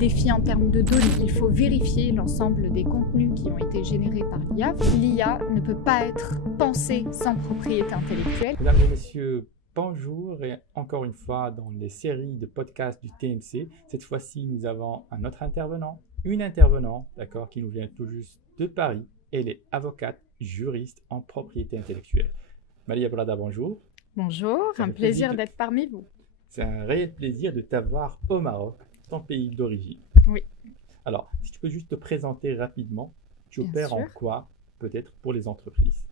défis en termes de données. Il faut vérifier l'ensemble des contenus qui ont été générés par l'IA. L'IA ne peut pas être pensée sans propriété intellectuelle. Mesdames et messieurs, bonjour et encore une fois dans les séries de podcasts du TMC. Cette fois-ci, nous avons un autre intervenant, une intervenante, d'accord, qui nous vient tout juste de Paris. Elle est avocate, juriste en propriété intellectuelle. Malia Brada, bonjour. Bonjour, un plaisir d'être parmi vous. C'est un réel plaisir de t'avoir au Maroc, ton pays d'origine. Oui. Alors, si tu peux juste te présenter rapidement, tu Bien opères sûr. en quoi, peut-être, pour les entreprises?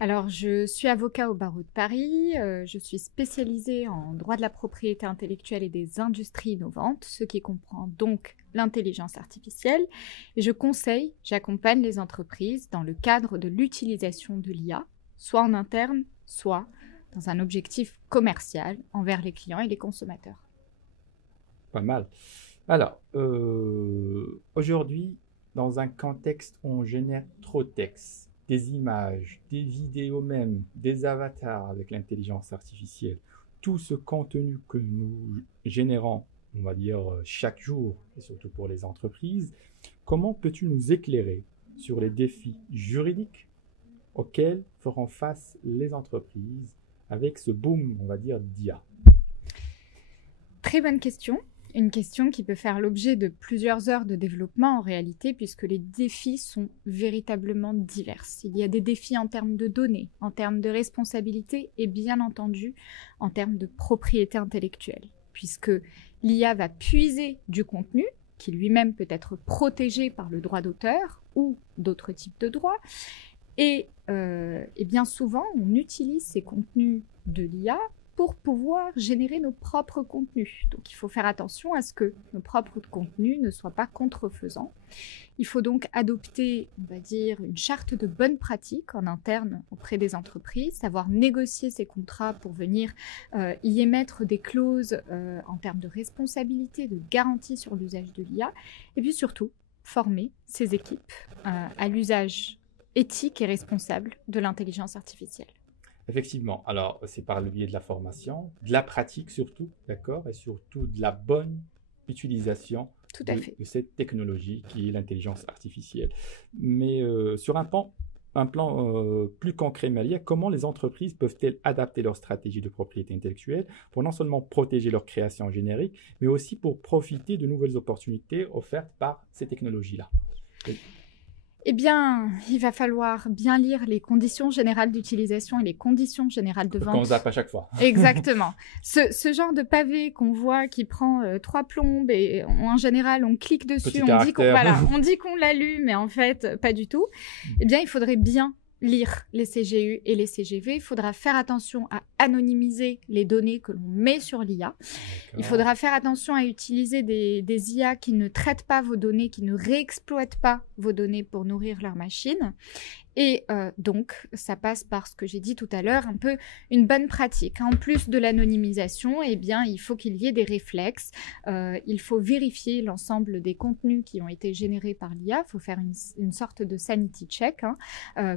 Alors, je suis avocat au barreau de Paris. Je suis spécialisée en droit de la propriété intellectuelle et des industries innovantes, ce qui comprend donc l'intelligence artificielle. Et je conseille, j'accompagne les entreprises dans le cadre de l'utilisation de l'IA, soit en interne, soit dans un objectif commercial envers les clients et les consommateurs. Pas mal. Alors, aujourd'hui, dans un contexte où on génère trop de textes, des images, des vidéos même, des avatars avec l'intelligence artificielle, tout ce contenu que nous générons, on va dire, chaque jour, et surtout pour les entreprises, comment peux-tu nous éclairer sur les défis juridiques auxquels feront face les entreprises avec ce boom, on va dire, d'IA? Très bonne question. Une question qui peut faire l'objet de plusieurs heures de développement en réalité, puisque les défis sont véritablement divers. Il y a des défis en termes de données, en termes de responsabilité et bien entendu en termes de propriété intellectuelle, puisque l'IA va puiser du contenu qui lui-même peut être protégé par le droit d'auteur ou d'autres types de droits. Et bien souvent, on utilise ces contenus de l'IA pour pouvoir générer nos propres contenus. Donc, il faut faire attention à ce que nos propres contenus ne soient pas contrefaisants. Il faut donc adopter, on va dire, une charte de bonne pratique en interne auprès des entreprises, savoir négocier ces contrats pour venir y émettre des clauses en termes de responsabilité, de garantie sur l'usage de l'IA, et puis surtout, former ces équipes à l'usage éthique et responsable de l'intelligence artificielle. Effectivement, alors c'est par le biais de la formation, de la pratique surtout, d'accord, et surtout de la bonne utilisation Tout à fait. de cette technologie qui est l'intelligence artificielle. Mais sur un plan plus concret, Malia, comment les entreprises peuvent-elles adapter leur stratégie de propriété intellectuelle pour non seulement protéger leur création générique, mais aussi pour profiter de nouvelles opportunités offertes par ces technologies-là? Eh bien, il va falloir bien lire les conditions générales d'utilisation et les conditions générales de vente. Qu'on zappe à chaque fois. Exactement. Ce genre de pavé qu'on voit qui prend 3 plombes et en général on clique dessus, on dit qu'on l'a lu, mais en fait pas du tout. Eh bien, il faudrait bien lire les CGU et les CGV. Il faudra faire attention à anonymiser les données que l'on met sur l'IA. Il faudra faire attention à utiliser des IA qui ne traitent pas vos données, qui ne réexploitent pas vos données pour nourrir leur machine. Et donc, ça passe par ce que j'ai dit tout à l'heure, un peu une bonne pratique. En plus de l'anonymisation, eh bien, il faut qu'il y ait des réflexes. Il faut vérifier l'ensemble des contenus qui ont été générés par l'IA. Il faut faire une sorte de sanity check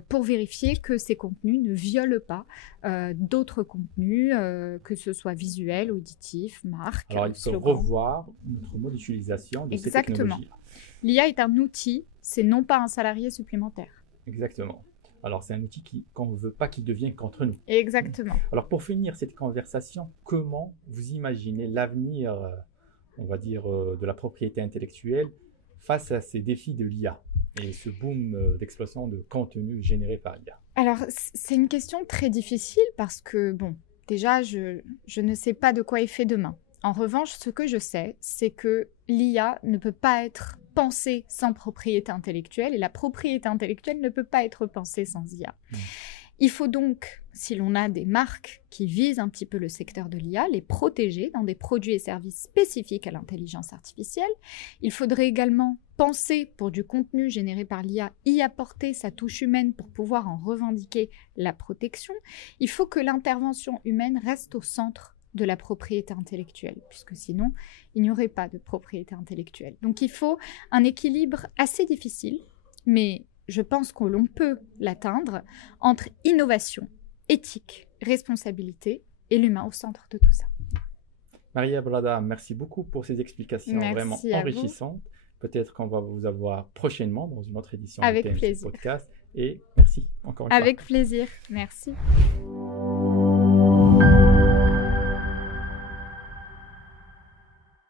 pour vérifier que ces contenus ne violent pas d'autres contenus, que ce soit visuel, auditif, marque, Alors, il faut slogan. Revoir notre mode d'utilisation de Exactement. ces technologies-là. L'IA est un outil, c'est non pas un salarié supplémentaire. Exactement. Alors, c'est un outil qu'on ne veut pas qu'il devienne contre nous. Exactement. Alors, pour finir cette conversation, comment vous imaginez l'avenir, on va dire, de la propriété intellectuelle face à ces défis de l'IA et ce boom d'explosion de contenu généré par l'IA? Alors, c'est une question très difficile parce que, bon, déjà, je ne sais pas de quoi est fait demain. En revanche, ce que je sais, c'est que l'IA ne peut pas être pensée sans propriété intellectuelle et la propriété intellectuelle ne peut pas être pensée sans IA. Il faut donc, si l'on a des marques qui visent un petit peu le secteur de l'IA, les protéger dans des produits et services spécifiques à l'intelligence artificielle. Il faudrait également penser, pour du contenu généré par l'IA, y apporter sa touche humaine pour pouvoir en revendiquer la protection. Il faut que l'intervention humaine reste au centre de la propriété intellectuelle, puisque sinon, il n'y aurait pas de propriété intellectuelle. Donc il faut un équilibre assez difficile, mais je pense que l'on peut l'atteindre entre innovation, éthique, responsabilité et l'humain au centre de tout ça. Maria Brada, merci beaucoup pour ces explications vraiment Merci à vous. enrichissantes. Peut-être qu'on va vous avoir prochainement dans une autre édition Avec du TMC plaisir. Podcast. Et merci encore une fois. Avec plaisir. Merci.